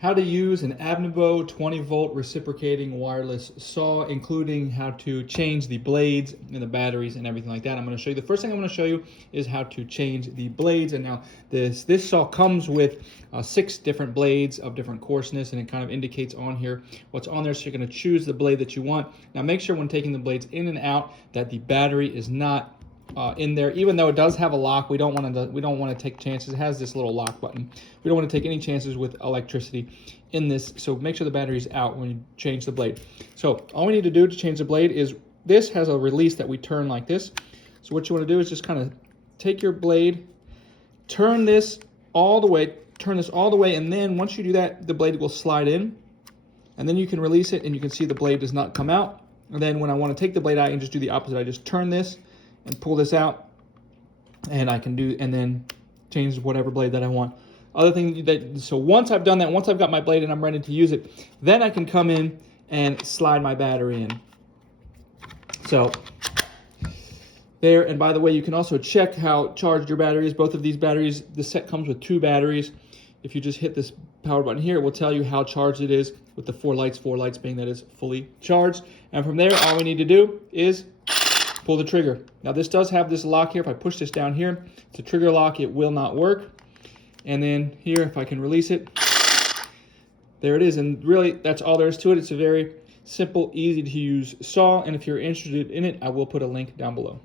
how to use an Abnbo 20-volt reciprocating wireless saw, including how to change the blades and the batteries and everything like that. I'm going to show you. The first thing I'm going to show you is how to change the blades. And now this saw comes with 6 different blades of different coarseness, and it kind of indicates on here what's on there. So you're going to choose the blade that you want. Now make sure when taking the blades in and out that the battery is not in there. Even though it does have a lock, we don't want to take chances. It has this little lock button. We don't want to take any chances with electricity in this, so make sure the battery's out when you change the blade. So all we need to do to change the blade is, this has a release that we turn like this. So what you want to do is just kind of take your blade, turn this all the way, and then once you do that, the blade will slide in, and then you can release it, and you can see the blade does not come out. And then when I want to take the blade out, I can just do the opposite. I just turn this and pull this out, and I can then change whatever blade that I want. Other thing so once I've done that, once I've got my blade and I'm ready to use it, then I can come in and slide my battery in. So there, and by the way, you can also check how charged your battery is. Both of these batteries, the set comes with 2 batteries. If you just hit this power button here, it will tell you how charged it is, with the 4 lights being that it's fully charged. And from there, all we need to do is pull the trigger. Now this does have this lock here. If I push this down here, it's a trigger lock, it will not work. And then here, if I can release it, there it is. And really, that's all there is to it. It's a very simple, easy to use saw. And if you're interested in it, I will put a link down below.